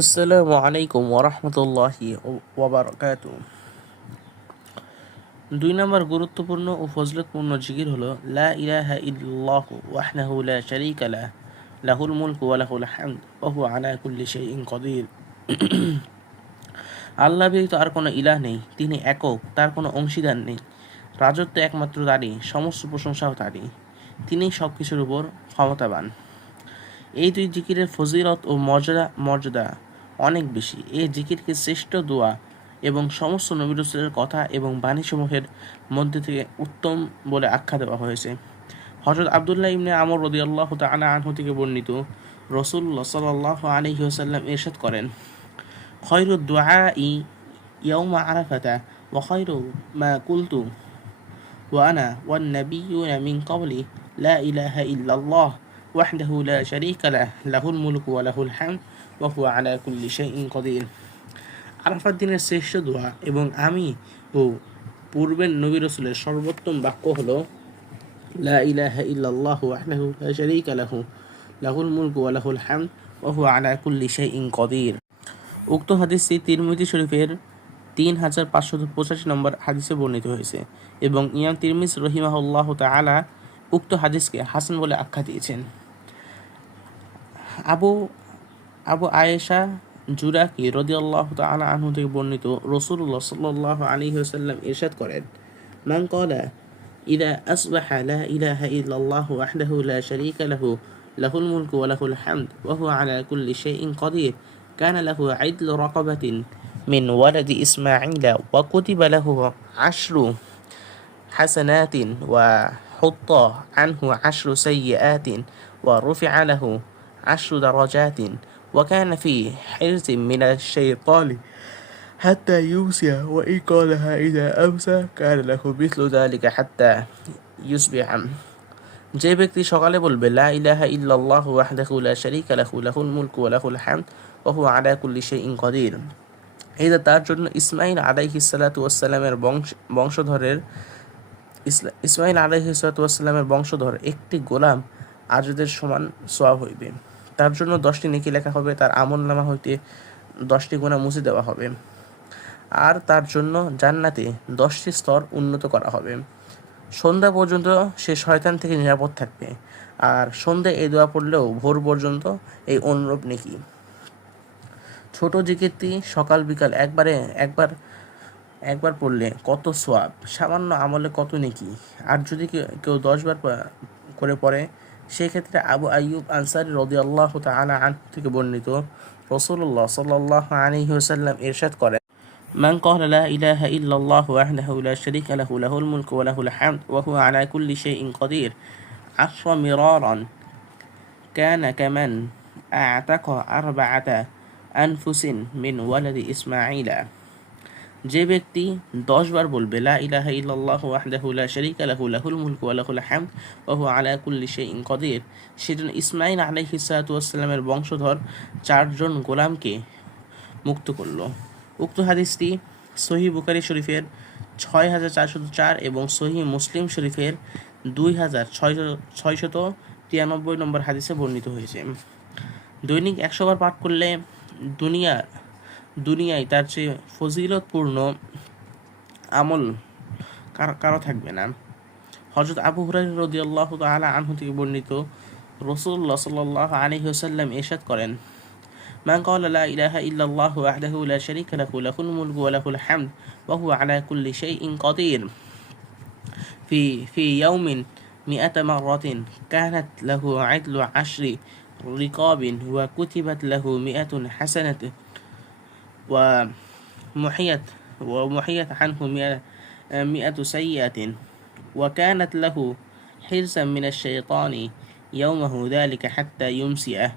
আসসালামু আলাইকুম ওরহমতুল্লাহি ওবরাকাতু দুই নম্বর গুরুত্বপূর্ণ ও ফজলতপূর্ণ জিকির হলো, লা ইলাহা ইল্লাল্লাহু ওয়াহদাহু লা শারীকা লাহ, লাহুল মুলকু ওয়া লাহুল হামদ, ওয়া হুয়া আলা কুল্লি শাইইন কাদির। আল্লাহ ব্যতীত আর কোনো ইলাহ নেই, তিনি একক, তার কোনো অংশীদার নেই, রাজত্ব একমাত্র তারই, সমস্ত প্রশংসাও তারই। তিনি সব কিছুর উপর ক্ষমতাবান। এই দুই জিকিরের ফজিলত ও মর্যাদা মর্যাদা অনেক বেশি। এই জিকিরকে শ্রেষ্ঠ দোয়া এবং সমস্ত নবীরসুলের কথা এবং বাণীসমূহের মধ্যে থেকে উত্তম বলে আখ্যা দেওয়া হয়েছে। হজরত আবদুল্লাহ ইমনে আমর রদি আল্লাহ আনা আনহু থেকে বর্ণিত রসুল্লা সাল্লাহ আলী আসাল্লাম এরশাদ করেন খয়রু দোয়া ই ইয়ৌমা আরাফাতা ও খয়রু মা কুলতু ওয়ানা ওয়ান নবী মিন কবলি লা ইলাহা ইল্লাল্লাহ وحده لا شريك له له الملك وله الحمد وهو على كل شيء قدير আরাফাত দিনের শ্রেষ্ঠ দোয়া এবং আমি ও পূর্বের নবী রসুলের সর্বোত্তম বাক্য হলো লা ইলাহা ইল্লাল্লাহ ওয়াহদাহু লা শারীকা লাহু লাহুল মুলকু ওয়া লাহুল হামদ ওয়া হুয়া আলা কুল্লি শাইইন কদির উক্ত হাদিসটি তিরমিজি শরীফের তিন হাজার পাঁচশত পঁচাশি নম্বর হাদিসে বর্ণিত হয়েছে এবং ইয়াম তিরমিজ রহিমাহুল্লাহ তাআলা উক্ত হাদিসকে হাসান বলে আখ্যা দিয়েছেন أبو আবু আবু আয়েশা জুরাকি রদি আল্লাহ তালা আনহু رسول الله صلى الله عليه وسلم ইরশাদ করেন من قال إذا أصبح لا إله إلا الله وحده لا شريك له له الملك وله الحمد وهو على كل شيء قدير كان له عدل رقبة من ولد إسماعيل وكتب له عشر حسنات وحط عنه عشر سيئات ورفع له عشر درجات وكان في حرز من الشيطان حتى يوسع وإن قالها إذا أمسى كان له مثل ذلك حتى يصبح যে ব্যক্তি সকালে বলবে লা ইলাহা ইল্লাল্লাহু ওয়াহদাহু লা শারীকা লাহু লাহুল মুলকু ওয়া লাহুল হামদ ওয়া হুয়া আলা কুল্লি শাইইন কাদির এটা তার জন্য ইসমাইল আলাইহিস সালাতু ওয়াস সালামের বংশ বংশধরের ইসলা- ইসমাইল আলহিসামের বংশধর একটি গোলাম আজদের সমান সোয়াব হইবে তার জন্য দশটি নেকি লেখা হবে, তার আমল নামা হইতে দশটি গুণা মুছে দেওয়া হবে। আর তার জন্য জান্নাতে দশটি স্তর উন্নত করা হবে। সন্ধ্যা পর্যন্ত সে শয়তান থেকে নিরাপদ থাকবে, আর সন্ধ্যায় এই দোয়া পড়লেও ভোর পর্যন্ত এই অনুরূপ নেকি। ছোট জিকিরটি সকাল বিকাল একবারে একবার একবার পড়লে কত সোয়াব সামান্য আমলে কত নেকি। আর যদি কেউ- কেউ দশবার করে পড়ে সেক্ষেত্রে আবু আইয়ুব আনসারি রদিয়াল্লাহ তালা আন থেকে বর্ণিত রসুল্লাহ সাল্লাহ আলী হুসাল্লাম ইরশাদ করেন من قال لا إله إلا الله وحده لا شريك له له الملك وله الحمد وهو على كل شيء قدير عشر مرارا كان كمن أعتق أربعة أنفس من ولد إسماعيل যে ব্যক্তি দশ বার বলবে, লা ইলাহা সেজন্য বংশধর চারজন গোলামকে মুক্ত করল। উক্ত হাদিসটি সহি বুখারী শরীফের ছয় হাজার চারশত চার এবং সহি মুসলিম শরীফের দুই হাজার ছয় ছয়শত তিরানব্বই নম্বর হাদিসে বর্ণিত হয়েছে। দৈনিক একশো বার পাঠ করলে দুনিয়া দুনিয়ায় তার চেয়ে ফজিলতপূর্ণ আমল কারো থাকবে না। হযরত আবু হুরায়রা রাদিয়াল্লাহু তাআলা আনহু থেকে বর্ণিত রাসূলুল্লাহ সাল্লাল্লাহু আলাইহি ওয়াসাল্লাম ইরশাদ করেন من قال لا إله إلا الله وحده لا شريك له له الملك وله الحمد وهو على كل شيء قدير في في يوم مئة مرة كانت له عدل عشر رقاب وكتبت له مئة حسنة ومحيت ومحيت عنه مئة, مئة سيئة وكانت له حرزا من الشيطان يومه ذلك حتى يمسئه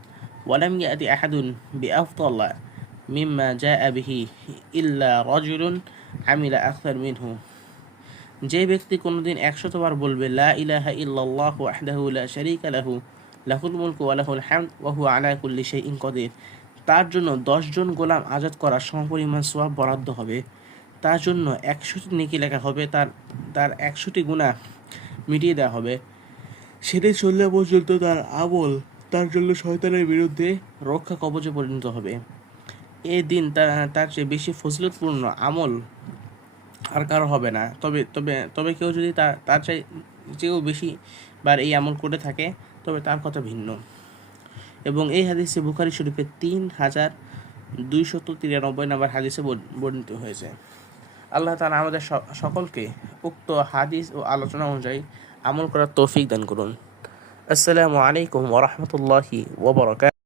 ولم يأت أحد بأفضل مما جاء به إلا رجل عمل أكثر منه যে ব্যক্তি কোনোদিন একশতবার বলবে লা ইলাহা ইল্লাল্লাহ ওয়াহদাহু লা শারীকা লাহু লাহুল মুলকু ওয়া লাহুল হামদ ওয়া হুয়া আলা কুল্লি শাইইন কাদির তার জন্য দশজন গোলাম আজাদ করার সমপরিমাণ সোয়াব বরাদ্দ হবে। তার জন্য একশোটি নেকি লেখা হবে, তার তার একশোটি গুণা মিটিয়ে দেওয়া হবে। সেটাই চললে পর্যন্ত তার আমল তার জন্য শয়তানের বিরুদ্ধে রক্ষা কবচে পরিণত হবে। এই দিন তার তার চেয়ে বেশি ফজিলতপূর্ণ আমল আর কারও হবে না। তবে তবে তবে কেউ যদি তার তার চাই, চেয়েও বেশি বার এই আমল করে থাকে, তবে তার কথা ভিন্ন। এবং এই হাদিসে বুখারি শরীফে তিন হাজার দুইশত তিরানব্বই নম্বর হাদিসে বর্ণ- বর্ণিত হয়েছে। আল্লাহ তালা আমাদের সকলকে উক্ত হাদিস ও আলোচনা অনুযায়ী আমল করার তৌফিক দান করুন। আসসালামু আলাইকুম ওরহমতুল্লাহি ওবরাকাত